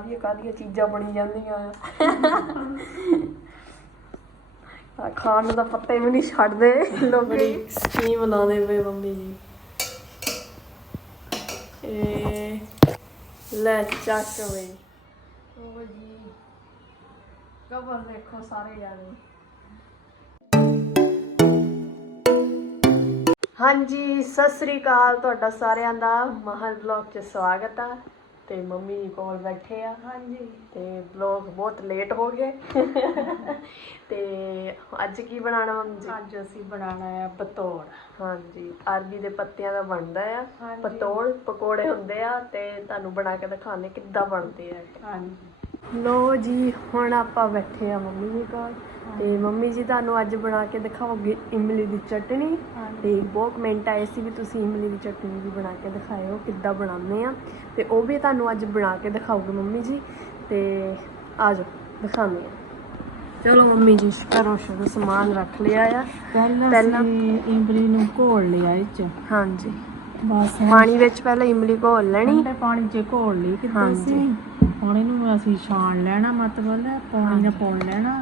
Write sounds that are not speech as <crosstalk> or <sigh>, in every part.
ਕਾਹਦੀਆਂ ਕਾਹਦੀਆਂ ਚੀਜ਼ਾਂ ਬਣੀ ਜਾਂਦੀਆਂ ਆ। <laughs> ਖਾਣ ਨੂੰ ਤਾਂ ਪੱਤੇ ਵੀ ਨਹੀਂ ਛੱਡਦੇ ਲੋਕੀ। ਸਕੀਮ ਲਾਉਂਦੇ ਪਏ ਮੰਮੀ ਜੀ। ਇਹ ਲੈ ਚੱਕ ਬਈ। ਉਹ ਜੀ ਕਬਰ ਦੇਖੋ ਸਾਰੇ ਜਾਣੇ ਹਾਂਜੀ ਸਤਿ ਸ੍ਰੀ ਅਕਾਲ ਤੁਹਾਡਾ ਸਾਰਿਆਂ ਦਾ ਮਹਲ ਬਲੌਗ 'ਚ ਸਵਾਗਤ ਆ। ਤੇ ਮੰਮੀ ਜੀ ਕੋਲ ਬੈਠੇ ਆ। ਹਾਂਜੀ। ਤੇ ਬਲੌਗ ਬਹੁਤ ਲੇਟ ਹੋ ਗਏ। <laughs> ਤੇ ਅੱਜ ਕੀ ਬਣਾਉਣਾ ਮੰਮੀ ਜੀ? ਅੱਜ ਅਸੀਂ ਬਣਾਉਣਾ ਹੈ ਬਤੌੜ ਹਾਂਜੀ ਅਰਬੀ ਦੇ ਪੱਤਿਆਂ ਦਾ ਬਣਦਾ ਆ। ਪਤੋੜ ਪਕੌੜੇ ਹੁੰਦੇ ਆ ਤੇ ਤੁਹਾਨੂੰ ਬਣਾ ਕੇ ਦਿਖਾਣੇ ਕਿੱਦਾਂ ਬਣਦੇ ਆ ਹਾਂਜੀ। ਲੋ ਜੀ ਹੁਣ ਆਪਾਂ ਬੈਠੇ ਆ ਮੰਮੀ ਜੀ ਕੋਲ। ਤੇ ਮੰਮੀ ਜੀ ਤੁਹਾਨੂੰ ਅੱਜ ਬਣਾ ਕੇ ਦਿਖਾਓਗੇ ਇਮਲੀ ਦੀ ਚਟਣੀ। ਤੇ ਬਹੁਤ ਕਮੈਂਟ ਆਏ ਸੀ ਵੀ ਤੁਸੀਂ ਇਮਲੀ ਦੀ ਚਟਣੀ ਵੀ ਬਣਾ ਕੇ ਦਿਖਾਇਓ ਕਿੱਦਾਂ ਬਣਾਉਂਦੇ ਆ। ਤੇ ਉਹ ਵੀ ਤੁਹਾਨੂੰ ਅੱਜ ਬਣਾ ਕੇ ਦਿਖਾਓਗੇ ਮੰਮੀ ਜੀ। ਤੇ ਆ ਜਾਓ ਦਿਖਾਉਂਦੇ ਆ। ਚਲੋ ਮੰਮੀ ਜੀ ਕਰੋ ਸ਼ੁਰੂ ਸਮਾਨ ਰੱਖ ਲਿਆ ਆ। ਪਹਿਲਾਂ ਇਮਲੀ ਨੂੰ ਘੋਲ ਲਿਆ ਇਹ ਚ। ਹਾਂਜੀ। ਬਸ। ਪਾਣੀ ਵਿੱਚ ਪਹਿਲਾਂ ਇਮਲੀ ਘੋਲ ਲੈਣੀ। ਪਾਣੀ ਚ ਘੋਲ ਲਈ ਕਿਤੇ। ਸੀ? ਹੁਣ ਇਹਨੂੰ ਅਸੀਂ ਛਾਣ ਲੈਣਾ ਮਤਲਬ ਪਾਣੀ ਨਾਲ ਪਾਉਣ ਲੈਣਾ।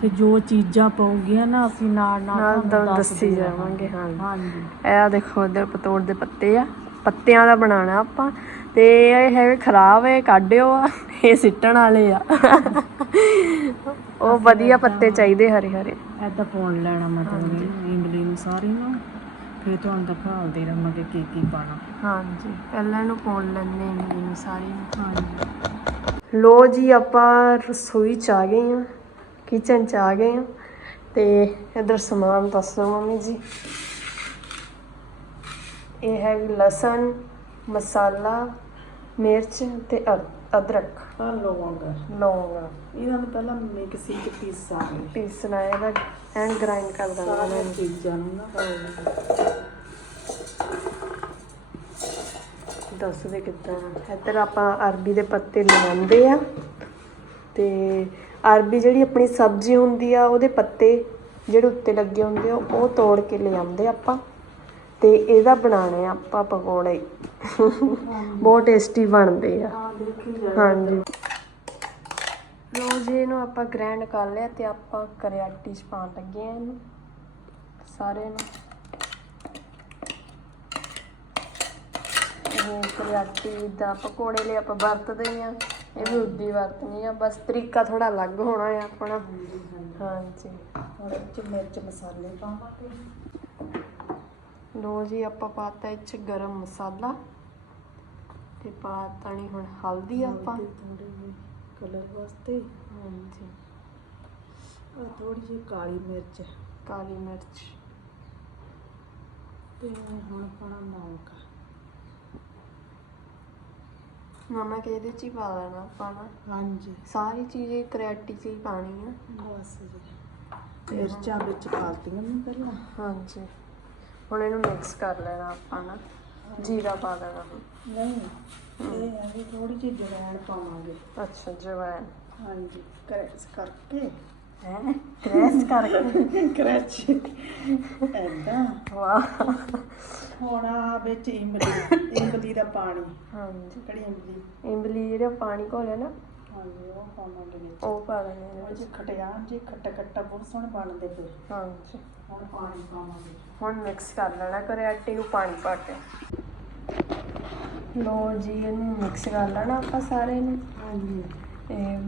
ਤੇ ਜੋ ਚੀਜ਼ਾਂ ਪਾਉਗੀਆਂ ਨਾ ਅਸੀਂ ਨਾਲ ਨਾਲ ਤੁਹਾਨੂੰ ਦੱਸ ਜਾਵਾਂਗੇ ਹਾਂਜੀ। ਹਾਂਜੀ। ਇਹ ਦੇਖੋ ਇਧਰ ਪਤੋੜ ਦੇ ਪੱਤੇ ਆ। ਪੱਤਿਆਂ ਦਾ ਬਣਾਉਣਾ ਆਪਾਂ। ਤੇ ਇਹ ਹੈਗੇ ਖਰਾਬ ਹੈ ਕੱਢਿਓ ਆ ਇਹ ਸਿੱਟਣ ਵਾਲੇ ਆ। ਉਹ ਵਧੀਆ ਪੱਤੇ ਚਾਹੀਦੇ ਹਰੇ ਹਰੇ। ਐਦਾਂ ਪਾਉਣ ਲੈਣਾ ਮਤਲਬ ਇਹ ਇਮਲੀ ਨੂੰ ਸਾਰੀ ਨੂੰ। ਫਿਰ ਤੁਹਾਨੂੰ ਦਿਖਾਉਂਦੇ ਰਹਾਂਗੇ ਕੀ ਕੀ ਪਾਣਾ ਹਾਂਜੀ ਪਹਿਲਾਂ ਇਹਨੂੰ ਪਾਉਣ ਲੈਂਦੇ ਇਮਲੀ ਨੂੰ ਸਾਰੀ। ਨੂੰ ਹਾਂਜੀ। ਲੋ ਜੀ ਆਪਾਂ ਰਸੋਈ ਚ ਆ ਗਏ ਆ ਕਿਚਨ ਚ ਆ ਗਏ ਆ ਤੇ ਇਧਰ ਸਮਾਨ ਦੱਸੋ ਮੰਮੀ ਜੀ। ਇਹ ਹੈ ਲਸਣ ਮਸਾਲਾ ਮਿਰਚ ਤੇ ਅਦ- ਅਦਰਕ। ਆ ਲੌਂਗ। ਲੌਂਗ। ਇਹਨਾਂ ਨੂੰ ਪਹਿਲਾਂ ਮਿਕਸੀ ਚ ਪੀਸਾਂਗੇ ਪੀਸਣਾ ਇਹਦਾ ਐਨ ਗ੍ਰਾਈਂਡ ਕਰ ਦੇਣਾ ਸਾਰੀਆਂ ਚੀਜ਼ਾਂ ਨੂੰ ਨਾ ਦੱਸ ਦੇ ਕਿੱਦਾਂ। ਇੱਧਰ ਆਪਾਂ ਅਰਬੀ ਦੇ ਪੱਤੇ ਲਗਾਉਂਦੇ ਆ। ਤੇ ਅਰਬੀ ਜਿਹੜੀ ਆਪਣੀ ਸਬਜ਼ੀ ਹੁੰਦੀ ਆ ਉਹਦੇ ਪੱਤੇ ਜਿਹੜੇ ਉੱਤੇ ਲੱਗੇ ਹੁੰਦੇ ਆ ਉਹ ਤੋੜ ਕੇ ਲੈ ਆਉਂਦੇ ਆਪਾਂ। ਤੇ ਇਹਦਾ ਬਣਾਣੇ ਆ ਆਪਾਂ ਪਕੌੜੇ। ਬਹੁਤ ਟੇਸਟੀ ਬਣਦੇ ਆ। ਹਾਂਜੀ। ਲੋ ਜੀ ਇਹਨੂੰ ਆਪਾਂ ਗ੍ਰਾਈਂਡ ਕਰ ਲਿਆ ਤੇ ਆਪਾਂ ਕਰਿਆਟੀ ਚ ਪਾਉਣ ਲੱਗੇ ਆ ਇਹਨੂੰ। ਸਾਰੇ ਨੂੰ। ਇਹ ਕਰਿਆਟੀ ਦਾ ਪਕੌੜੇ ਲਈ ਆਪਾਂ ਵਰਤਦੇ ਆ। ਇਹ ਵੀ ਉੱਦੀ ਵਰਤਨੀ ਆ ਬਸ ਤਰੀਕਾ ਥੋੜਾ ਅਲੱਗ ਹੋਣਾ ਆ ਆਪਣਾ। ਹਾਂਜੀ ਹੁਣ ਇਹ ਚ ਮਿਰਚ ਮਸਾਲੇ ਪਾਵਾਂਗੇ। ਲੋ ਜੀ ਆਪਾਂ ਪਾਤਾ ਇਹ ਚ ਗਰਮ ਮਸਾਲਾ ਤੇ ਪਾਤਾ ਨਹੀਂ ਹੁਣ ਹਲਦੀ ਆਪਾਂ। ਕਲਰ ਵਾਸਤੇ। ਹਾਂਜੀ। ਆ ਥੋੜੀ ਜਿਹੀ ਕਾਲੀ ਮਿਰਚ। ਕਾਲੀ ਮਿਰਚ। ਤੇ ਹੁਣ ਪਾਣਾ ਨਮਕ। ਨਮਕ ਇਹਦੇ ਚ ਹੀ ਪਾ ਆਪਾਂ ਨਾ। ਹਾਂਜੀ। ਸਾਰੀ ਚੀਜ਼ ਇਹ ਕਰਿਆਟੀ ਚ ਹੀ ਪਾਣੀ ਆ। ਬਸ ਜੀ। ਮਿਰਚਾਂ ਵਿੱਚ ਪਾਤੀਆਂ ਮੈਂ ਪਹਿਲਾਂ। ਹਾਂਜੀ। ਹੁਣ ਇਹਨੂੰ ਮਿਕਸ ਕਰ ਲੈਣਾ ਆਪਾਂ ਨਾ ਜੀਰਾ ਪਾ ਦੇਣਾ। ਹੁਣ ਨਹੀਂ ਇਹ ਆ ਵੀ ਥੋੜੀ ਜਿਹੀ ਜਵੈਣ ਪਾਵਾਂਗੇ। ਅੱਛਾ ਜਵੈਨ ਹਾਂਜੀ ਕਰੈਸ ਕਰਕੇ। ਹੈ? ਕ੍ਰੈਸ਼ ਕਰਕੇ? ਕਰੈਚ ਐਦਾਂ ਵਾਹ। ਹੁਣ ਆ ਵਿੱਚ ਇਮਲੀ ਇਮਲੀ ਦਾ ਪਾਣੀ। ਹਾਂਜੀ। ਕਿਹੜੀ ਇਮਲੀ? ਇਮਲੀ ਜਿਹੜਾ ਪਾਣੀ ਘੋਲਿਆ ਨਾ ਹਾਂਜੀ ਉਹ ਪਾਵਾਂਗੇ ਵਿੱਚ। ਉਹ ਪਾ ਦੇਣਾ ਇਹਦੇ ਉਹ ਵਿੱਚ ਜੇ ਖਟਿਆ ਜੇ ਖੱਟਾ ਖੱਟਾ ਬਹੁਤ ਸੋਹਣੇ ਬਣਦੇ ਪਏ ਹਾਂਜੀ। ਹੁਣ ਪਾਣੀ ਪਾਵਾਂਗੇ। ਹੁਣ ਮਿਕਸ ਕਰ ਲੈਣਾ ਕਰਿਆਟੀ ਨੂੰ ਪਾਣੀ ਪਾ ਕੇ। ਲੋ ਜੀ ਇਹਨੂੰ ਮਿਕਸ ਕਰ ਲੈਣਾ ਆਪਾਂ ਸਾਰੇ ਨੂੰ। ਹਾਂਜੀ।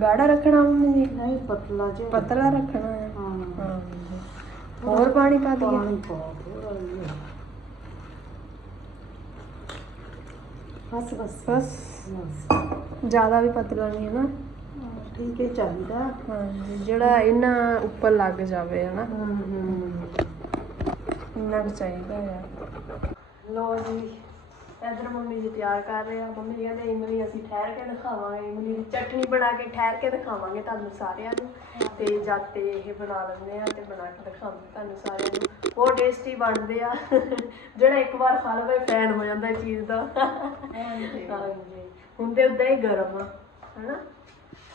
ਗਾੜਾ ਰੱਖਣਾ ਨਹੀਂ ਪਤਲਾ ਜਿਹਾ। ਪਤਲਾ ਰੱਖਣਾ ਹੈ। ਹਾਂ। ਹਾਂਜੀ। ਹੋਰ ਪਾਣੀ ਪਾ ਦਈਏ? ਪਾਣੀ ਜਿਹਾ ਬਸ ਬਸ ਬਸ। ਜ਼ਿਆਦਾ ਵੀ ਪਤਲਾ ਨਹੀਂ ਹੈ ਨਾ। ਹਾਂ, ਠੀਕ ਹੈ ਚਾਹੀਦਾ। ਹਾਂਜੀ ਜਿਹੜਾ ਇਹਨਾਂ ਉੱਪਰ ਲੱਗ ਜਾਵੇ ਹੂੰ ਹੂੰ ਇੰਨਾ ਕੁ ਚਾਹੀਦਾ ਆ। ਲੋ ਜੀ। ਇਧਰ ਮੰਮੀ ਜੀ ਤਿਆਰ ਕਰ ਰਹੇ ਆ। ਮੰਮੀ ਜੀ ਕਹਿੰਦੇ ਇਮਲੀ ਅਸੀਂ ਠਹਿਰ ਕੇ ਦਿਖਾਵਾਂਗੇ। ਇਮਲੀ ਦੀ ਚਟਨੀ ਬਣਾ ਕੇ ਠਹਿਰ ਕੇ ਦਿਖਾਵਾਂਗੇ ਤੁਹਾਨੂੰ ਸਾਰਿਆਂ ਨੂੰ। ਤੇ ਜਦ ਤੇ ਇਹ ਬਣਾ ਲੈਂਦੇ ਆ ਤੇ ਬਣਾ ਕੇ ਦਿਖਾਵਾਂਗੇ ਤੁਹਾਨੂੰ ਸਾਰਿਆਂ ਨੂੰ। ਬਹੁਤ ਟੇਸਟੀ ਬਣਦੇ ਆ। ਜਿਹੜਾ ਇੱਕ ਵਾਰ ਖਾ ਲਵੇ ਫੈਨ ਹੋ ਜਾਂਦਾ ਇਹ ਚੀਜ਼ ਦਾ। ਹਾਂਜੀ। ਹੁੰਦੇ ਉਦਾਂ ਹੀ ਗਰਮ ਆ ਹਨਾ?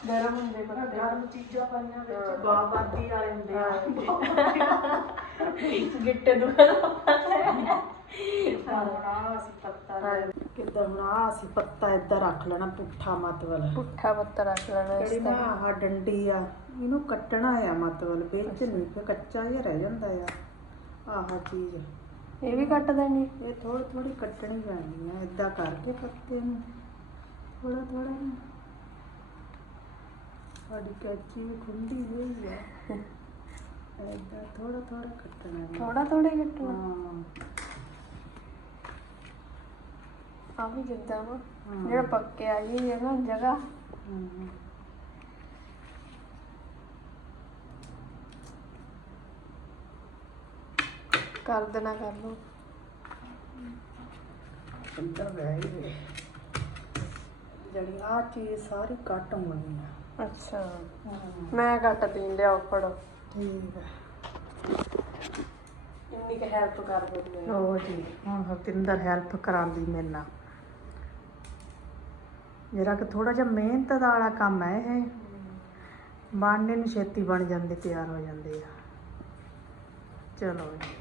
ਗਰਮ ਹੁੰਦੇ ਪਰ ਗਰਮ ਚੀਜ਼ਾਂ ਪਾਈਆਂ। ਵਿੱਚ ਬਾਬਾਦੀ ਵਾਲੇ ਹੁੰਦੇ ਆ। <laughs> ਗਿੱਟੇ ਦੁਖਣ ਕਿੱਦਾਂ ਹੁਣ ਅਸੀਂ ਪੱਤਾ। ਕਿੱਦਾਂ ਹੁਣ ਆਹ ਅਸੀਂ ਪੱਤਾ ਏਦਾਂ ਰੱਖ ਲੈਣਾ ਪੁੱਠਾ ਮਤਵਲ ਪੁੱਠਾ ਪੱਤਾ ਰੱਖ ਲੈਣਾ ਇਸ ਜਿਹੜੀ ਨਾ ਤਰ੍ਹਾਂ। ਆਹ ਡੰਡੀ ਆ ਇਹਨੂੰ ਕੱਟਣਾ ਆ ਮਤਵਲ ਵਿੱਚ ਨਹੀਂ ਫਿਰ ਕੱਚਾ ਜਿਹਾ ਰਹਿ ਜਾਂਦਾ ਆ। ਆਹ ਚੀਜ਼। ਇਹ ਵੀ ਕੱਟ ਦੇਣੀ? ਇਹ ਥੋੜੀ ਥੋੜੀ ਕੱਟਣੀ ਪੈਣੀ ਆ ਏਦਾਂ ਕਰਕੇ ਪੱਤੇ ਨੂੰ। ਥੋੜਾ ਥੋੜਾ ਸਾਡੀ ਕੈਚੀ ਖੁੰਡੀ ਹੋਈ ਆ। <laughs> ਏਦਾਂ ਥੋੜਾ ਥੋੜਾ ਕੱਟਣਾ। ਥੋੜਾ ਥੋੜਾ ਹੀ ਕੱਟਣਾ। ਹਾਂ। ਆ ਵੀ ਜਿੱਦਾਂ ਵਾ। ਹਾਂ। ਜਿਹੜਾ ਪੱਕੇ ਆ ਜੀ ਹੈ ਨਾ ਜਗ੍ਹਾ। ਹਮ। ਕਰ ਦੇਣਾ ਕਰ ਲਓ। ਅੰਦਰ ਗਏ। ਜਿਹੜੀ ਆ ਚੀਜ਼ ਸਾਰੀ ਕੱਟ ਹੋਣੀ ਆ। ਅੱਛਾ। ਮੈਂ ਕੱਟ ਦੇਣ ਲਿਆ ਫੜੋ ਠੀਕ ਹੈ ਇੰਨੀ ਕੁ ਹੈਲਪ ਕਰ ਦਿੰਦੇ ਆ। ਉਹ ਜੀ ਹੁਣ ਹਰਤਿੰਦਰ ਹੈਲਪ ਕਰਾਂਦੀ ਮੇਰੇ ਨਾਲ। ਜਿਹੜਾ ਕਿ ਥੋੜਾ ਜਿਹਾ ਮਿਹਨਤ ਦਾ ਵਾਲਾ ਕੰਮ ਹੈ ਇਹ। ਬਣਨੇ ਨੂੰ ਛੇਤੀ ਬਣ ਜਾਂਦੇ ਤਿਆਰ ਹੋ ਜਾਂਦੇ ਆ। ਚਲੋ ਜੀ।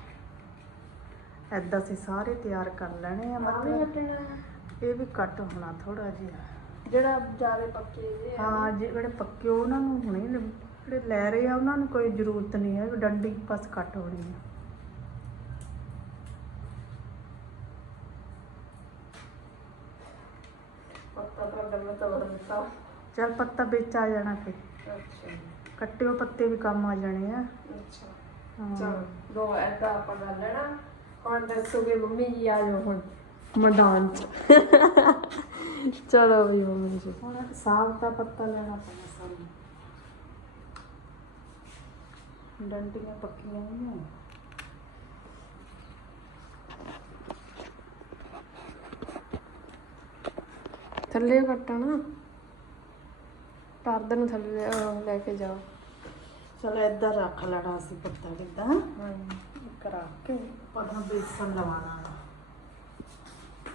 ਏਦਾਂ ਅਸੀਂ ਸਾਰੇ ਤਿਆਰ ਕਰ ਲੈਣੇ ਆ ਮਤਲਬ। ਇਹ ਵੀ ਕੱਟ ਹੋਣਾ ਥੋੜਾ ਜਿਹਾ। ਜਿਹੜਾ ਜ਼ਿਆਦਾ ਪੱਕੇ ਜੇ ਹਾਂ ਜਿਹੜੇ ਪੱਕੇ ਉਹਨਾਂ ਨੂੰ ਹੁਣੇ ਜਿਹੜੇ ਲੈ ਰਹੇ ਆ ਉਹਨਾਂ ਨੂੰ ਕੋਈ ਜ਼ਰੂਰਤ ਨਹੀਂ ਹੈ ਡੰਡੀ ਬਸ ਕੱਟ ਹੋਣੀ ਹੈ ਪੱਤਾ ਚਲ ਪੱਤਾ ਵਿੱਚ ਆ ਜਾਣਾ ਫਿਰ। ਅੱਛਾ ਕੱਟਿਓ ਪੱਤੇ ਵੀ ਕੰਮ ਆ ਜਾਣੇ ਆ। ਅੱਛਾ। ਹਾਂ। ਚਲੋ ਦੋ ਐਦਾਂ ਆਪਾਂ ਕਰ ਲੈਣਾ। ਹੁਣ ਦੱਸੋਗੇ ਮੰਮੀ ਜੀ ਆ ਜਾਓ ਹੁਣ। ਮੈਦਾਨ ਚ। ਚਲੋ ਵੀ ਮੰਮੀ ਜੀ। ਹੁਣ ਸਾਗ ਦਾ ਪੱਤਾ ਲੈਣਾ। ਪੈਣਾ ਸਾਨੂੰ ਡੰਡੀਆਂ ਪੱਕੀਆਂ ਨਹੀਂ ਥੱਲੇ ਕੱਟਣਾ ਪਰਦੇ ਨੂੰ ਥੱਲੇ ਅਹ, ਲੈ ਕੇ ਜਾਓ। ਚਲ ਏਦਾਂ ਰੱਖ ਲੈਣਾ ਅਸੀਂ ਪੱਤਾ ਕਿੱਦਾਂ ਹਾਂਜੀ। ਰੱਖ ਕੇ ਪਤਾ ਬੇਸਨ ਲਵਾਉਣਾ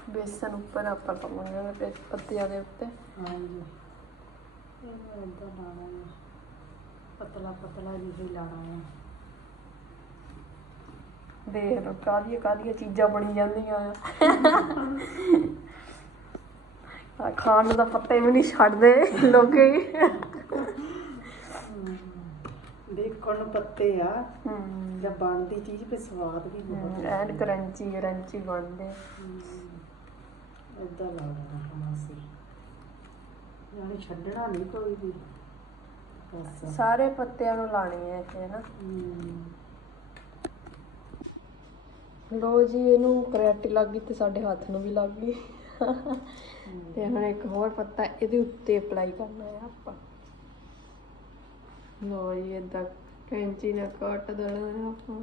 ਬੇਸਨ ਉੱਪਰ ਆਪਾਂ ਪਾਵਾਂਗੇ ਉਹਦੇ ਪੱਤਿਆਂ ਦੇ ਉੱਤੇ। ਹਾਂਜੀ। ਇਹਨੂੰ ਲਾਣਾ ਹੈ ਪਤਲਾ ਪਤਲਾ ਜਿਹਾ ਲਾਣਾ ਹੈ ਦੇਖ ਲਓ ਕਾਹਦੀਆਂ ਕਾਹਦੀਆਂ ਚੀਜ਼ਾਂ ਬਣੀ ਜਾਂਦੀਆਂ ਆ। <laughs> ਖਾਣ ਨੂੰ ਤਾਂ ਪੱਤੇ ਵੀ ਨਹੀਂ ਛੱਡਦੇ ਲੋਕੀ। ਦੇਖਣ ਨੂੰ ਪੱਤੇ ਆ। ਹਮ। ਜਦ ਬਣਦੀ ਚੀਜ਼ ਤੇ ਸਵਾਦ ਵੀ ਬਹੁਤ ਐਂਡ ਕਰੰਚੀ ਕਰੰਚੀ ਬਣਦੇ ਏਦਾਂ ਲਾ ਦੇਣਾ ਹੁਣ ਅਸੀਂ ਯਾਨੀ ਛੱਡਣਾ ਨਹੀਂ ਕੋਈ ਵੀ। ਸਾਰੇ ਪੱਤਿਆਂ ਨੂੰ ਲਾਣੀ ਹੈ ਇਹ ਨਾ। ਲੋ ਜੀ ਇਹਨੂੰ ਕਰੈਟੀ ਲੱਗ ਗਈ ਤੇ ਸਾਡੇ ਹੱਥ ਨੂੰ ਵੀ ਲੱਗ ਗਈ। ਤੇ ਹੁਣ ਇੱਕ ਹੋਰ ਪੱਤਾ ਇਹਦੇ ਉੱਤੇ ਅਪਲਾਈ ਕਰਨਾ ਹੈ ਆਪਾਂ। ਲੋ ਜੀ ਏਦਾਂ ਕੈਂਚੀ ਨਾਲ ਕੱਟ ਦੇਣਾ ਹੈ ਆਪਾਂ।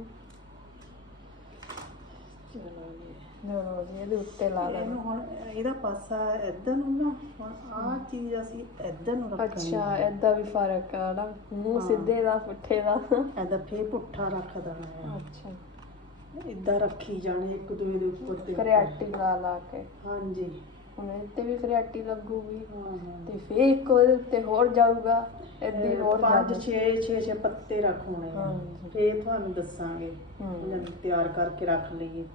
ਚਲੋ ਜੀ। ਲੋ ਜੀ ਇਹਦੇ ਉੱਤੇ ਲਾ ਦੇਣਾ। ਹੁਣ ਇਹਦਾ ਪਾਸਾ ਇੱਧਰ ਨੂੰ ਨਾ ਹੁਣ ਆਹ ਚੀਜ਼ ਅਸੀਂ ਇੱਧਰ ਨੂੰ ਰੱਖਣੀ ਅੱਛਾ ਏਦਾਂ ਵੀ ਫ਼ਰਕ ਆ ਨਾ। ਮੂੰਹ। ਸਿੱਧੇ ਦਾ ਪੁੱਠੇ ਦਾ। ਇਹਦਾ ਫੇਰ ਪੁੱਠਾ ਰੱਖ ਦੇਣਾ ਹੈ। ਅੱਛਾ। ਇਦਾਂ ਰੱਖੀ ਜਾਣੀ ਇੱਕ ਦੂਏ ਦੇ ਉੱਪਰ ਤੇ। ਕਰਿਆਟੀ ਲਾ ਲਾ ਕੇ। ਹਾਂਜੀ। ਹੁਣ ਇੱਥੇ ਵੀ ਕਰਿਆਟੀ ਲੱਗੂਗੀ ਹਾਂ ਹਾਂ। ਤੇ ਫੇਰ ਇੱਕ ਉਹਦੇ ਉੱਤੇ ਹੋਰ ਜਾਊਗਾ ਏਦੀ ਹੋਰ ਪੰਜ ਜ਼ਿਆਦਾ 6 6 6 ਪੱਤੇ ਰੱਖਣੇ ਆ। ਹਾਂਜੀ। ਫੇਰ ਤੁਹਾਨੂੰ ਦੱਸਾਂਗੇ। ਹਮ। ਜਦ ਤਿਆਰ ਕਰਕੇ ਰੱਖ ਲਈਏ।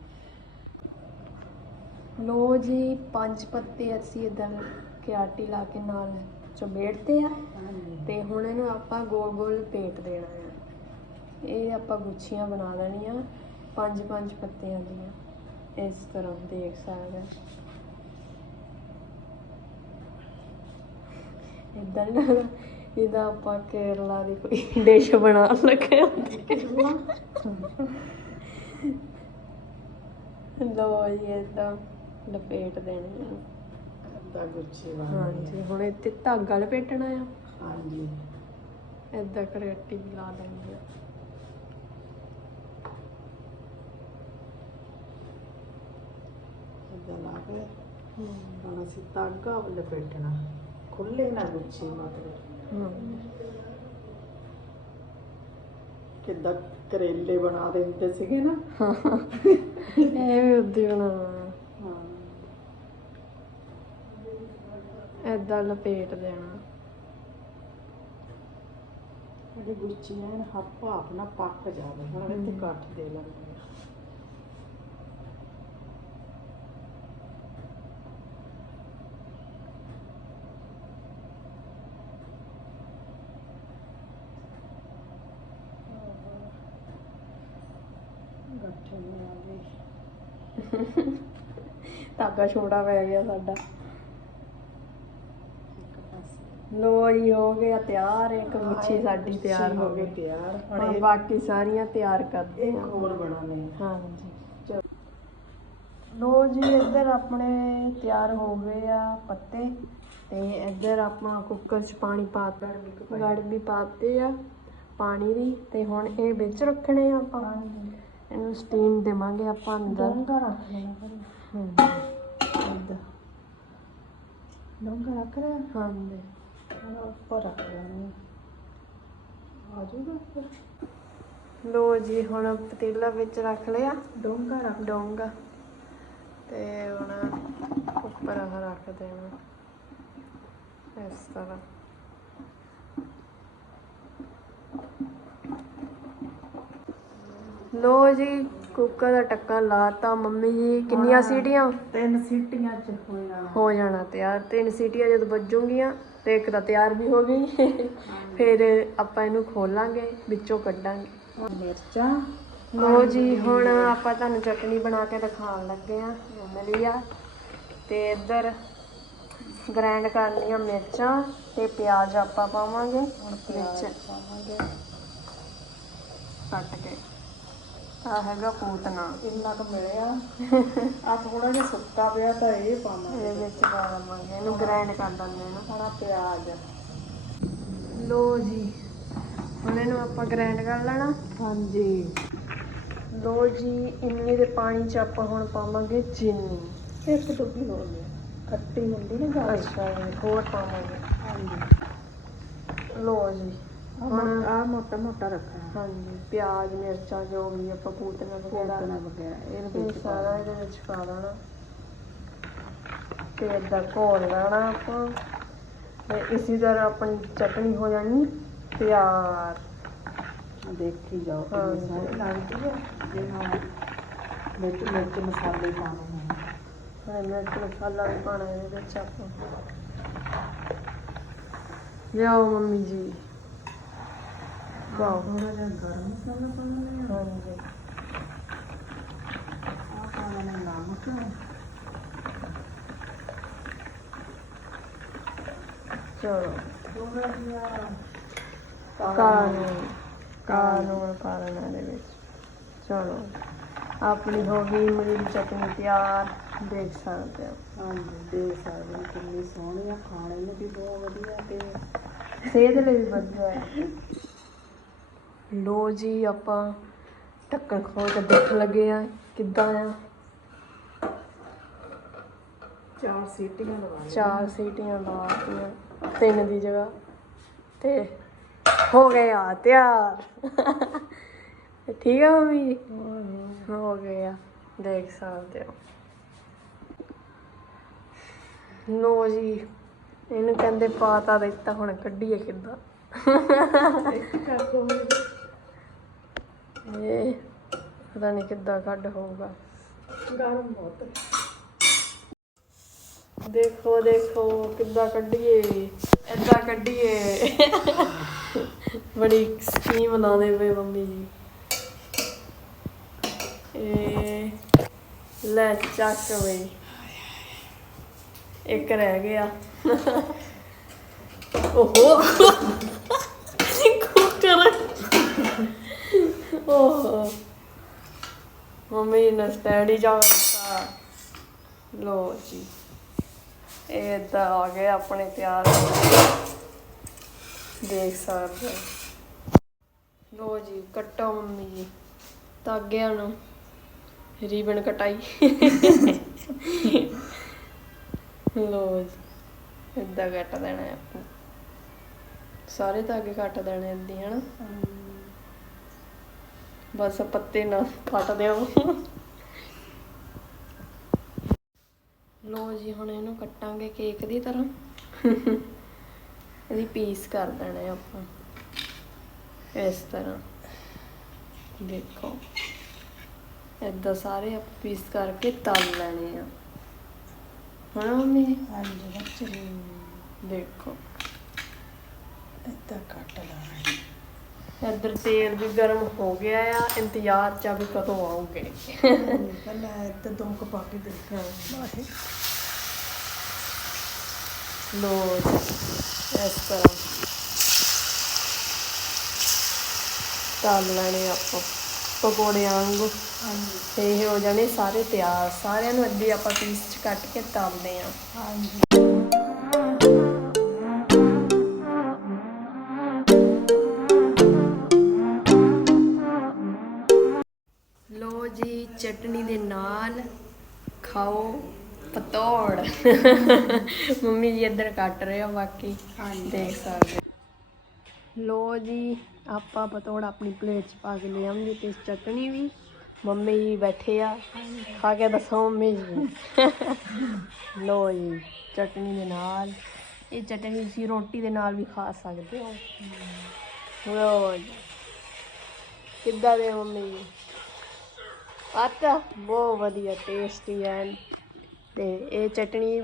ਲੋ ਜੀ ਪੰਜ ਪੱਤੇ ਅਸੀਂ ਇਦਾਂ ਕਿਆਟੀ ਲਾ ਕੇ ਨਾਲ ਚੁਬੇੜਤੇ ਆ। ਹਾਂਜੀ। ਤੇ ਹੁਣ ਇਹਨੂੰ ਆਪਾਂ ਗੋਲ ਗੋਲ ਪੇਟ ਦੇਣਾ ਆ। ਇਹ ਆਪਾਂ ਗੁੱਛੀਆਂ ਬਣਾ ਲੈਣੀਆਂ। ਪੰਜ ਪੰਜ ਪੱਤਿਆਂ ਦੀਆਂ। ਇਸ ਤਰ੍ਹਾਂ ਦੇਖ ਸਕਦੇ ਇਦਾਂ ਨਾ ਇਹਦਾ ਆਪਾਂ ਕੇਰਲਾ ਦੀ ਕੋਈ ਡਿਸ਼ ਬਣਾ ਲੱਗੇ ਹੁੰਦੇ। ਲੋ ਜੀ ਇਦਾਂ ਲਪੇਟ ਦੇਣੀ ਆ। ਇਦਾਂ ਹਾਂਜੀ ਹੁਣ ਇੱਥੇ ਧਾਗਾ ਲਪੇਟਣਾ ਆ। ਹਾਂਜੀ। ਏਦਾਂ ਕਰੇਟੀ ਲਾ ਦੇਣੀ ਆ। ਇਦਾਂ ਲਾ ਕੇ ਹੁਣ ਅਸੀਂ ਧਾਗਾ ਲਪੇਟਣਾ ਖੁੱਲੇ ਨਾ ਗੁੱਛੇ ਮਤਲਬ ਹਮ ਕਿੱਦਾਂ ਕਰੇਲੇ ਬਣਾ ਦਿੰਦੇ ਸੀਗੇ ਨਾ ਇਹ ਵੀ ਉੱਦੀ ਬਣਾਉਣਾ ਹਾਂ ਏਦਾਂ ਲਪੇਟ ਦੇਣਾ ਇਹਦੀ ਗੁੱਚੀ ਐਨ ਹੱਪਾ ਆਪਣਾ ਪੱਕ ਜਾਵੇ ਹੁਣ ਇਹਦੇ ਕੱਟ ਦੇ ਲੈਂਦੇ ਧਾਗਾ ਛੋਟਾ ਪੈ ਗਿਆ ਸਾਡਾ। ਲੋ ਜੀ ਹੋ ਗਿਆ ਤਿਆਰ। ਇੱਕ ਗੁੱਛੀ ਸਾਡੀ ਤਿਆਰ ਹੋ ਗਈ। ਤਿਆਰ। ਹੁਣ ਬਾਕੀ ਸਾਰੀਆਂ ਤਿਆਰ ਕਰਦੇ ਇੱਕ ਹੋਰ ਬਣਾਉਣੇ ਹਾਂਜੀ। ਲੋ ਜੀ ਇੱਧਰ ਆਪਣੇ ਤਿਆਰ ਹੋ ਗਏ ਆ ਪੱਤੇ। ਤੇ ਇੱਧਰ ਆਪਣਾ ਕੁੱਕਰ 'ਚ ਪਾਣੀ ਪਾ ਗੜ ਵੀ ਪਾਤੇ ਆ ਪਾਣੀ ਦੀ। ਤੇ ਹੁਣ ਇਹ ਵਿੱਚ ਰੱਖਣੇ ਆ ਆਪਾਂ। ਇਹਨੂੰ ਸਟੀਮ ਦੇਵਾਂਗੇ ਆਪਾਂ ਅੰਦਰ। ਡੋਂਗਾ ਰੱਖ ਲੈਣਾ। ਡੋਂਗਾ ਰੱਖ ਲਿਆ ਹਾਂਜੀ ਹੁਣ ਉੱਪਰ ਰੱਖ ਲੈਣਾ। ਆ ਜਾਊਗਾ ਉੱਪਰ। ਲੋ ਜੀ ਹੁਣ ਪਤੀਲਾ ਵਿੱਚ ਰੱਖ ਲਿਆ। ਡੋਂਗਾ ਰੱਖ ਡੋਂਗਾ। ਤੇ ਹੁਣ ਉੱਪਰ ਆਹ ਰੱਖ ਦੇਣਾ। ਇਸ ਤਰ੍ਹਾਂ। ਲੋ ਜੀ ਕੁੱਕਰ ਦਾ ਟੱਕਾ ਲਾਤਾ ਮੰਮੀ ਜੀ ਕਿੰਨੀਆਂ ਸੀਟੀਆਂ? ਤਿੰਨ ਸੀਟੀਆਂ ਚ ਹੋ ਜਾਣਾ। ਹੋ ਜਾਣਾ ਤਿਆਰ ਤਿੰਨ ਸੀਟੀਆਂ ਜਦ ਵੱਜੂਗੀਆਂ ਤੇ ਇੱਕ ਤਾਂ ਤਿਆਰ ਵੀ ਹੋ ਗਈ। ਫਿਰ ਆਪਾਂ ਇਹਨੂੰ ਖੋਲਾਂਗੇ ਵਿੱਚੋਂ ਕੱਢਾਂਗੇ। ਮਿਰਚਾਂ। ਲੋ ਜੀ ਹੁਣ ਆਪਾਂ ਤੁਹਾਨੂੰ ਚਟਨੀ ਬਣਾ ਕੇ ਦਿਖਾਉਣ ਲੱਗੇ ਆ ਮਿਲੀ ਆ। ਤੇ ਇੱਧਰ ਗ੍ਰਾਈਂਡ ਕਰ ਲਈਆਂ ਮਿਰਚਾਂ ਤੇ ਪਿਆਜ਼ ਆਪਾਂ ਪਾਵਾਂਗੇ ਵਿੱਚ। ਪਾਵਾਂਗੇ। ਕੱਟ ਕੇ। ਆ ਹੈਗਾ ਪੂਤਨਾ ਇੰਨਾ ਕੁ ਮਿਲਿਆ। ਆ ਥੋੜਾ ਜਿਹਾ ਸੁੱਕਾ ਪਿਆ ਤਾਂ ਇਹ ਪਾਵਾਂਗੇ। ਇਹਦੇ ਵਿੱਚ ਪਾ ਲਵਾਂਗੇ ਇਹਨੂੰ ਗ੍ਰਾਈਂਡ ਕਰ ਦਿੰਦੇ ਆ ਨਾ। ਹੁਣ ਆਹ ਪਿਆਜ਼। ਲੋ ਜੀ ਹੁਣ ਇਹਨੂੰ ਆਪਾਂ ਗ੍ਰਾਈਂਡ ਕਰ ਲੈਣਾ। ਹਾਂਜੀ। ਲੋ ਜੀ ਇੰਨੀ ਦੇ ਪਾਣੀ ਚ ਆਪਾਂ ਹੁਣ ਪਾਵਾਂਗੇ ਚੀਨੀ। ਇੱਕ ਡੁੱਬੀ ਹੋ ਗਈ ਖੱਟੀ ਹੁੰਦੀ ਨਾ ਜ਼ਿਆਦਾ। ਅੱਛਾ ਹੋਰ ਪਾਵਾਂਗੇ। ਹਾਂਜੀ। ਲੋ ਜੀ। ਹੁਣ ਆ ਮੋਟਾ ਮੋਟਾ ਰੱਖਣਾ। ਹਾਂਜੀ ਪਿਆਜ਼ ਮਿਰਚਾਂ ਜੋ ਵੀ ਆਪਾਂ ਪੂਤਨਾ ਵਗੈਰਾ ਕੋਟਣਾ ਵਗੈਰਾ ਇਹ ਵਿੱਚ ਸਾਰਾ ਇਹਦੇ ਵਿੱਚ ਪਾ ਦੇਣਾ। ਤੇ ਏਦਾਂ ਘੋਲ ਲੈਣਾ ਆਪਾਂ। ਤੇ ਇਸੇ ਤਰ੍ਹਾਂ ਆਪਣੀ ਚਟਨੀ ਹੋ ਜਾਣੀ ਤਿਆਰ। ਦੇਖੀ ਜਾਓ ਕਿੰਨੀ। ਸੋਹਣੀ ਲੱਗਦੀ ਹੈ ਜੇ ਹਾਂ ਵਿੱਚ ਮਿਰਚ ਮਸਾਲੇ ਪਾਉਣੇ ਨੇ। ਹੁਣ ਮਿਰਚ ਮਸਾਲਾ ਵੀ ਪਾਣਾ ਇਹਦੇ ਵਿੱਚ ਆਪਾਂ। ਲਿਆਓ ਮੰਮੀ ਜੀ। ਵਾਓ ਥੋੜਾ ਜਿਹਾ ਗਰਮ ਮਸਾਲਾ ਪਾਉਣਾ ਹੈ ਹਾਂਜੀ। ਆ ਪਾਉਣਾ ਹੈ ਨਮਕ ਚਲੋ। ਥੋੜਾ ਜਿਹਾ ਕਾਨੂੰਨ ਕਾਨੂੰਨ ਪਾ ਲੈਣਾ ਇਹਦੇ ਵਿੱਚ। ਚਲੋ। ਆਪਣੀ ਹੋ ਗਈ ਇਮਲੀ ਦੀ ਚਟਨੀ ਤਿਆਰ। ਦੇਖ ਸਕਦੇ ਹੋ। ਹਾਂਜੀ ਦੇ ਸਕਦੇ ਹੋ ਕਿੰਨੀ ਸੋਹਣੀ ਆ। ਖਾਣੇ ਨੂੰ ਵੀ ਬਹੁਤ ਵਧੀਆ ਤੇ ਸਿਹਤ ਲਈ ਵੀ ਵਧੀਆ ਹੈ। ਲੋ ਜੀ ਆਪਾਂ ਢੱਕਣ ਖੋਲ ਕੇ ਦੇਖ ਲੱਗੇ ਆ ਕਿੱਦਾਂ ਆ। ਚਾਰ ਸੀਟੀਆਂ ਲਵਾ ਚਾਰ ਸੀਟੀਆਂ ਲਾਤੀਆਂ ਤਿੰਨ ਦੀ ਜਗ੍ਹਾ ਤੇ ਹੋ ਗਿਆ ਤਿਆਰ। ਠੀਕ ਆ ਮੰਮੀ ਜੀ? ਹੋ ਗਿਆ ਦੇਖ ਸਕਦੇ ਹੋ। ਲੋ ਜੀ ਇਹਨੂੰ ਕਹਿੰਦੇ ਪਾਤਾ ਦਿੱਤਾ ਹੁਣ ਕੱਢੀਏ ਕਿੱਦਾਂ। ਇੱਕ ਕਰ ਦੋ। ਇਹ ਪਤਾ ਨਹੀਂ ਕਿੱਦਾਂ ਕੱਢ ਹੋਊਗਾ। ਗਰਮ ਬਹੁਤ। ਦੇਖੋ ਦੇਖੋ, ਕਿੱਦਾਂ ਕੱਢੀਏ। ਏਦਾਂ ਕੱਢੀਏ। ਬੜੀ ਸਕੀਮ ਲਾਉਂਦੇ ਪਏ ਮੰਮੀ ਜੀ। ਇਹ ਲੈ ਚੱਕ ਬਈ ਇੱਕ ਰਹਿ ਗਿਆ। ਓਹੋ ਕੁੱਕਰ ਓਹੋ ਮੰਮੀ ਨੇ ਸਟੈਂਡ ਹੀ ਜਾਉਂਦਾ ਲੋ ਜੀ। ਇਹ ਏਦਾਂ ਆ ਗਏ ਆਪਣੇ ਤਿਆਰ। ਦੇਖ ਸਕਦੇ ਲੋ ਜੀ, ਕੱਟੋ ਮੰਮੀ ਜੀ। ਤਾਗਿਆਂ ਨੂੰ। ਰੀਬਨ ਕਟਾਈ। ਲੋ ਜੀ ਏਦਾਂ ਕੱਟ ਦੇਣਾ ਹੈ ਆਪਾਂ। ਸਾਰੇ ਧਾਗੇ ਕੱਟ ਦੇਣੇ ਏਦਾਂ ਹੀ ਹਨਾ ਬਸ ਪੱਤੇ ਨਾ ਕੱਟ ਦਿਓ। ਲੋ ਜੀ ਹੁਣ ਇਹਨੂੰ ਕੱਟਾਂਗੇ ਕੇਕ ਦੀ ਤਰ੍ਹਾਂ। ਇਹਦੀ ਪੀਸ ਕਰ ਦੇਣੇ ਆਪਾਂ। ਇਸ ਤਰ੍ਹਾਂ। ਦੇਖੋ। ਏਦਾਂ ਸਾਰੇ ਆਪਾਂ ਪੀਸ ਕਰਕੇ ਤਲ ਲੈਣੇ ਆ। ਹੁਣ ਮੰਮੀ ਹਾਂਜੀ ਬੱਚੇ। ਦੇਖੋ। ਇੱਦਾਂ ਕੱਟ ਲੈਣਾ ਇੱਧਰ ਤੇਲ ਵੀ ਗਰਮ ਹੋ ਗਿਆ ਆ ਇੰਤਜ਼ਾਰ ਚ ਆ ਵੀ ਕਦੋਂ ਆਉਗੇ। ਪਹਿਲਾਂ ਇੱਧਰ ਦੋ ਕੁ ਪਾ ਕੇ ਦੇਖਾਂ। ਵਾਹੇ ਲੋ ਇਸ ਤਰ੍ਹਾਂ। ਤਲ ਲੈਣੇ ਆਪਾਂ ਪਕੌੜਿਆਂ ਵਾਂਗੂ। ਹਾਂਜੀ। ਤੇ ਇਹ ਹੋ ਜਾਣੇ ਸਾਰੇ ਤਿਆਰ। ਸਾਰਿਆਂ ਨੂੰ ਅੱਧੀ ਆਪਾਂ ਪੀਸ ਚ ਕੱਟ ਕੇ ਤਲਦੇ ਆ। ਹਾਂਜੀ। ਜੀ ਚਟਨੀ ਦੇ ਨਾਲ ਖਾਓ ਪਤੌੜ। ਮੰਮੀ ਜੀ ਇੱਧਰ ਕੱਟ ਰਹੇ ਆ ਬਾਕੀ ਦੇਖ ਸਕਦੇ ਲੋ ਜੀ ਆਪਾਂ ਪਤੌੜ ਆਪਣੀ ਪਲੇਟ 'ਚ ਪਾ ਕੇ ਲੈ ਆਉਂਗੇ ਤੇ ਚਟਨੀ ਵੀ ਮੰਮੀ ਜੀ ਬੈਠੇ ਆ ਖਾ ਕੇ ਦੱਸੋ ਮੰਮੀ ਜੀ। ਲੋ ਜੀ ਚਟਨੀ ਦੇ ਨਾਲ। ਇਹ ਚਟਨੀ ਤੁਸੀਂ ਰੋਟੀ ਦੇ ਨਾਲ ਵੀ ਖਾ ਸਕਦੇ ਹੋ। ਲੋ ਜੀ। ਕਿੱਦਾਂ ਦੇ ਮੰਮੀ ਜੀ? ਆਤਾ ਬਹੁਤ ਵਧੀਆ ਟੇਸਟੀ ਹੈ ਤੇ ਇਹ ਚਟਣੀ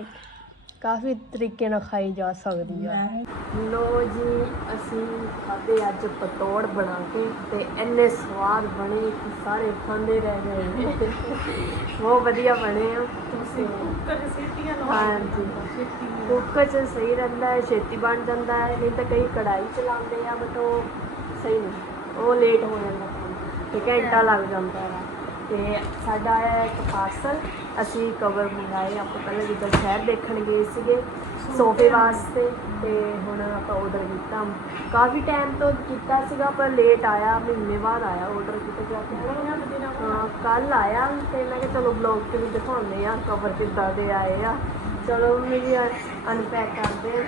ਕਾਫੀ ਤਰੀਕੇ ਨਾਲ ਖਾਈ ਜਾ ਸਕਦੀ ਆ। ਲੋ ਜੀ ਅਸੀਂ ਖਾਦੇ ਅੱਜ ਪਤੋੜ ਬਣਾ ਕੇ ਤੇ ਇੰਨੇ ਸਵਾਦ ਬਣੇ ਕਿ ਸਾਰੇ ਖਾਂਦੇ ਰਹਿ ਗਏ ਬਹੁਤ ਵਧੀਆ ਬਣੇ ਆ। ਤੁਸੀਂ ਕੁੱਕਰ ਸੀਟੀਆਂ ਹਾਂਜੀ। ਕੁੱਕਰ 'ਚ ਸਹੀ ਰਹਿੰਦਾ ਹੈ ਛੇਤੀ ਬਣ ਜਾਂਦਾ ਹੈ ਨਹੀਂ ਤਾਂ ਕਈ ਕੜਾਈ ਚਲਾਉਂਦੇ ਆ ਬਟ ਉਹ ਸਹੀ ਨਹੀਂ। ਉਹ ਲੇਟ ਹੋ ਜਾਂਦਾ। ਤੇ ਘੰਟਾ ਲੱਗ ਜਾਂਦਾ ਹੈ। ਤੇ ਸਾਡਾ ਆਇਆ ਇੱਕ ਪਾਰਸਲ ਅਸੀਂ ਕਵਰ ਮੰਗਾਏ, ਆਪਾਂ ਪਹਿਲਾਂ ਜਿੱਦਾਂ ਸ਼ਹਿਰ ਦੇਖਣ ਗਏ ਸੀਗੇ, ਸੋਫੇ ਵਾਸਤੇ ਤੇ ਹੁਣ ਆਪਾਂ ਆਰਡਰ ਕੀਤਾ। ਕਾਫੀ ਟਾਈਮ ਤੋਂ ਕੀਤਾ ਸੀਗਾ, ਪਰ ਲੇਟ ਆਇਆ, ਮਹੀਨੇ ਬਾਅਦ ਆਇਆ ਆਰਡਰ ਕੀਤਾ ਜਾ ਕੇ। ਹਾਂ ਕੱਲ ਆਇਆ ਤੇ ਮੈਂ ਕਿਹਾ ਚਲੋ ਬਲੌਗ ਤੇ ਵੀ ਦਿਖਾਉਂਦੇ ਆ ਕਵਰ ਕਿੱਦਾਂ ਦੇ ਆਏ ਆ। ਚਲੋ ਮੇਰੀ ਅਨਪੈਕ ਕਰਦੇ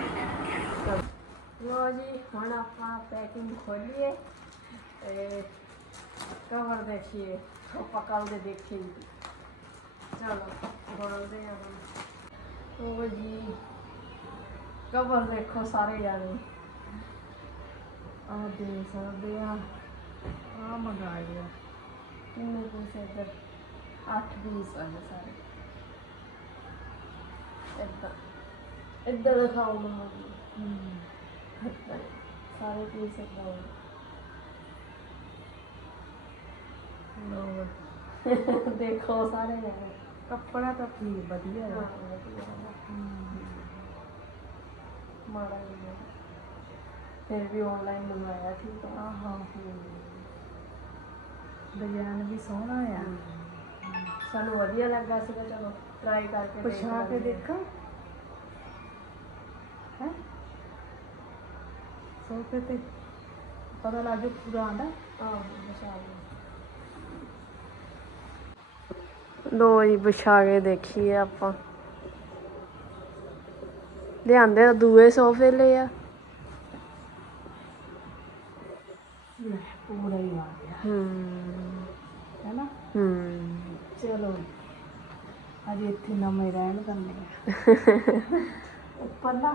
ਲੋ ਜੀ, ਹੁਣ ਆਪਾਂ ਪੈਕਿੰਗ ਖੋਲੀਏ ਤੇ ਕਵਰ ਦੇਖੀਏ। ਆਪਾਂ ਕੱਲ ਦੇ ਦੇਖੇ ਚਲੋ ਖੋਲਦੇ ਆ ਹੁਣ। ਉਹ ਜੀ ਕਵਰ ਦੇਖੋ ਸਾਰੇ ਜਾਣੇ। ਆਹ ਦੇ ਸਕਦੇ ਆ। ਆ ਮੰਗਾ ਲਿਆ ਕਿੰਨੇ ਪੀਸ ਇੱਧਰ? 8 ਪੀਸ ਆ ਸਾਰੇ। ਇੱਦਾਂ ਇੱਧਰ ਦਿਖਾਓ ਮੰਮਾ ਸਾਰੇ ਪੀਸ ਇੱਦਾਂ ਲਓ ਦੇਖੋ ਸਾਰੇ ਜਾਣੇ। ਕੱਪੜਾ ਤਾਂ ਠੀਕ ਵਧੀਆ ਹਾਂ, ਹੈ ਵਧੀਆ। ਮਾੜਾ ਨਹੀਂ ਹੈ। ਫਿਰ ਵੀ ਆਨਲਾਈਨ ਮੰਗਾਇਆ ਠੀਕ ਆ ਆਹਾਂ ਡਿਜ਼ਾਈਨ ਵੀ ਸੋਹਣਾ ਆ। ਸਾਨੂੰ ਵਧੀਆ ਲੱਗਾ ਸੀਗਾ ਚਲੋ ਟਰਾਈ ਕਰਕੇ ਦੇਖ ਪਛਾ ਕੇ ਲੈਂਦੇ ਹਾਂ। ਦੇਖਾਂ। ਹੈ? ਸੋਫੇ ਤੇ ਪਤਾ ਲੱਗ ਜੂ ਪੂਰਾ ਆਂਦਾ ਆਹੋ ਵਿਛਾ ਲੋ ਜੀ ਵਿਛਾ ਕੇ ਦੇਖੀਏ ਆਪਾਂ। ਲਿਆਂਦੇ ਤਾਂ ਦੂਏ ਸੋਫੇ ਲਏ ਆ। ਲੈ ਪੂਰਾ ਹੀ। ਆ ਗਿਆ ਹੂੰ। ਹੈ ਨਾ ਹੂੰ ਚਲੋ ਅੱਜ ਇੱਥੇ ਨਵੇਂ ਰਹਿਣ ਕਰਨੇ ਆ। ਉੱਪਰ ਨਾ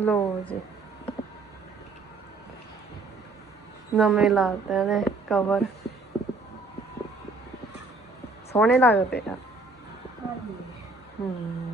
ਲੋ ਜੀ। ਨਵੇਂ ਲਾਤੇ ਨੇ ਕਵਰ ਸੋਹਣੇ ਲੱਗਦੇ ਆ। ਹੂੰ।